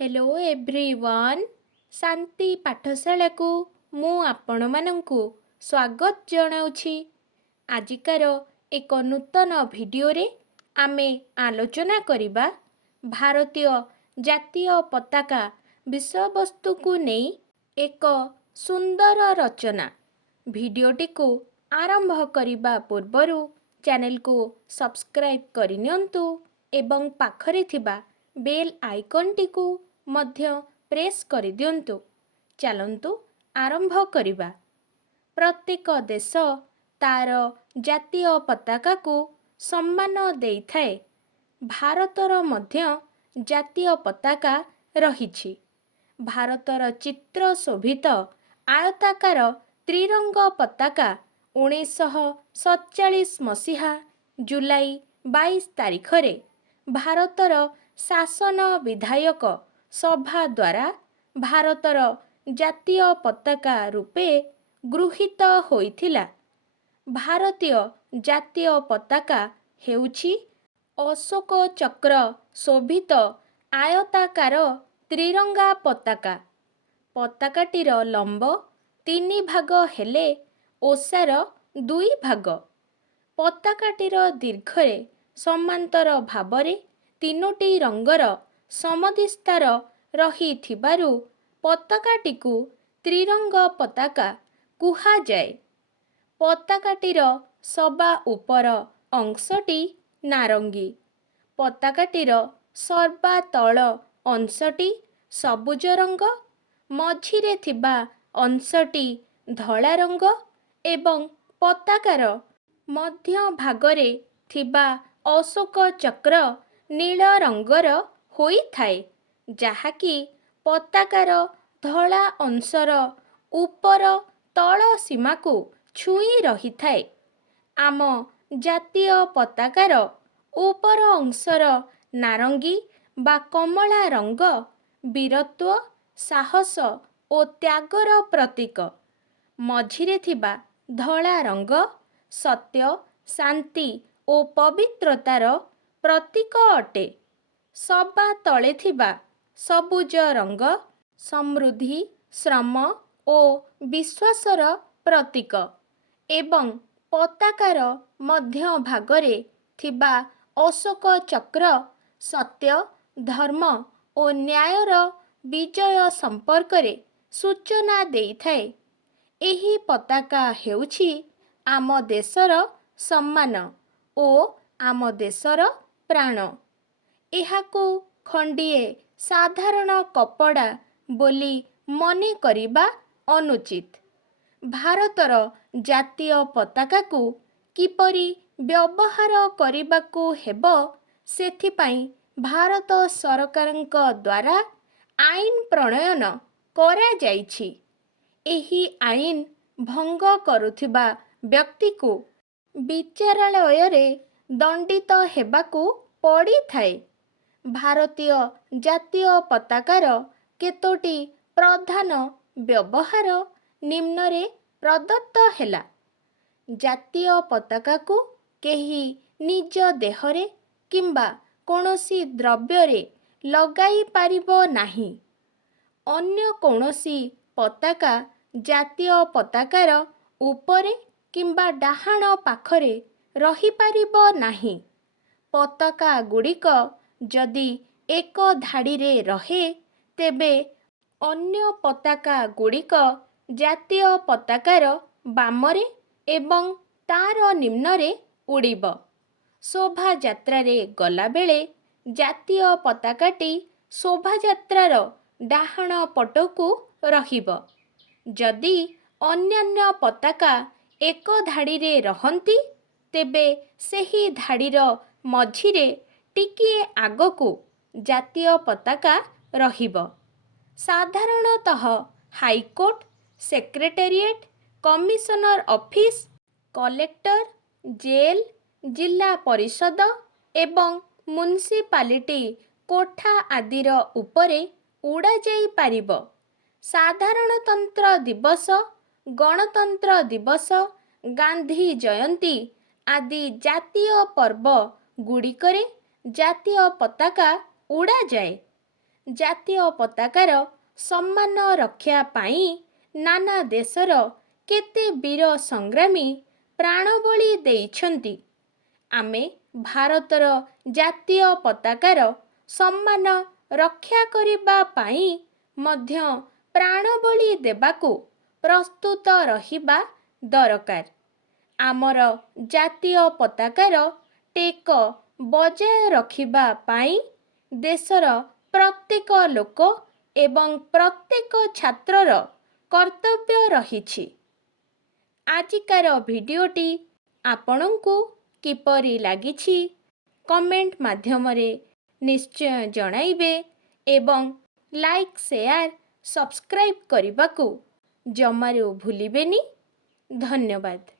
Hello everyone शांति पाठशाला को मु आपण मानंकु स्वागत जनाउछि। आजिकार एक नूतन भिडियो रे आमे आलोचना करिबा भारतीय जातीय पताका विषय वस्तु को नहीं एक सुंदर रचना। भिडियोटी को आरंभ करिबा पूर्वरु चैनल को सब्सक्राइब करिनियंतु एवं पाखरे थिबा बेल आइकनटी को मध्य प्रेस कर दियंतु। चलंतु आरंभ करिबा। प्रत्येक देश तार जातीय पताका को सम्मान देइथाए। भारतर मध्य जातीय पताका रहिछि। भारतर चित्र शोभित आयताकार त्रिरंग पताका 1947 मसीहा जुलाई 22 तारिख रे भारतर शासन विधायक सभा द्वारा भारतर जातीय पताका रूपे गृहीत होइथिला। भारतीय जातीय पताका हेउछि अशोक चक्र शोभित आयताकार त्रिरंगा पताका। पताकाटीर लंब 3 भाग हेले ओसार 2 भाग। पताकाटीर दीर्घरे समांतर भावरे 3टी रंगर समदिस्तार रहिथिबारु पताकाटीकु त्रिरंग पताका कुहा जाए। पताकाटीर सबा उपर अंशटी नारंगी। पताकाटीर सर्वा तळ अंशटी सबुज रंग, मझिरे थिबा अंशटी धळा रंग एवं पताकार मध्य भागरे थिबा अशोक चक्र नील रंगर होइथाए, जाहाकी पताकार धळा अंशर उपर तळ सीमा को छुई रहिथाए। आम जातीय पताकार उपर अंशर नारंगी बा कमला रंग वीरत्व, साहस ओ त्यागर प्रतीक। मझिरे थिबा धळा रंग सत्य, शांति ओ पवित्रतार प्रतीक अटे। सबा तळे थिबा सबुज रंग समृद्धि, श्रम ओ विश्वासर प्रतीक एवं पताकार मध्य भागरे थिबा अशोक चक्र सत्य, धर्म ओ न्यायर विजय संपर्करे सूचना देइथाए। एही पताका हेउछि आम देशर सम्मान ओ आम देशर प्राण। एहाकु खंडिए साधारण कपड़ा बोली मने करिबा अनुचित। भारतर जातीय पताका को किपरि व्यवहार करिबाकु हेबो सेथिपाई भारत सरकारंक द्वारा आईन प्रणयन करा जाइछि। एही आईन भंग करुथिबा व्यक्ति को विचारालय रे दंडित हेबाकु पड़ी थाए। भारतीय जातीय पताकार केतोटी प्रधान व्यवहार निम्नरे प्रदत्त हेला। जातीय पताका को केही निज देहरे किंबा कोनोसी द्रव्यरे लगाई पारिबो नाही। अन्य कोनोसी पताका जातीय पताकार उपरे किंबा डाहाण पाखरे रही पारिबो नाही। पताका गुड़िक जदि एक धाड़ी रे रहे तेबे अन्य पताका गुड़िक जातीय पताकार बामरे एवं तार निम्नरे उड़िब। शोभा यात्रा रे गला बेले जातीय पताकाटी शोभा यात्रार डाहाण पटकू रहिब। जदि अन्यान्य पताका एक धाड़ी रे रहंती तेबे सेही धाड़ीर मझिरे टिकिए आगकू जातीय पताका रहिब। साधारणतः high court, secretariat, commissioner office, collector, jail, जिला परिषद एवं म्युनिसिपालिटी कोठा आदिर उपरे उड़ा जाई पारिब। साधारणतंत्र दिवस, गणतंत्र दिवस, गांधी जयंती आदि जातीय पर्व गुड़िकरे जातीय पताका उड़ा जाए। ଜାତୀୟ ପତାକାର ସମ୍ମାନ ରକ୍ଷା ପାଇଁ ନାନା ଦେଶର କେତେ ବୀର ସଂଗ୍ରାମୀ ପ୍ରାଣବଳି ଦେଇଛନ୍ତି। ଆମେ ଭାରତର ଜାତୀୟ ପତାକାର ସମ୍ମାନ ରକ୍ଷା କରିବା ପାଇଁ ମଧ୍ୟ ପ୍ରାଣବଳି ଦେବାକୁ ପ୍ରସ୍ତୁତ ରହିବା ଦରକାର। ଆମର ଜାତୀୟ ପତାକାର ଟେକ ବଜାୟ ରଖିବା ପାଇଁ ଦେଶର ପ୍ରତ୍ୟେକ ଲୋକ ଏବଂ ପ୍ରତ୍ୟେକ ଛାତ୍ରର କର୍ତ୍ତବ୍ୟ ରହିଛି। ଆଜିକାର ଭିଡ଼ିଓଟି ଆପଣଙ୍କୁ କିପରି ଲାଗିଛି କମେଣ୍ଟ ମାଧ୍ୟମରେ ନିଶ୍ଚୟ ଜଣାଇବେ ଏବଂ ଲାଇକ୍, ସେୟାର, ସବସ୍କ୍ରାଇବ୍ କରିବାକୁ ଜମାରୁ ଭୁଲିବେନି। ଧନ୍ୟବାଦ।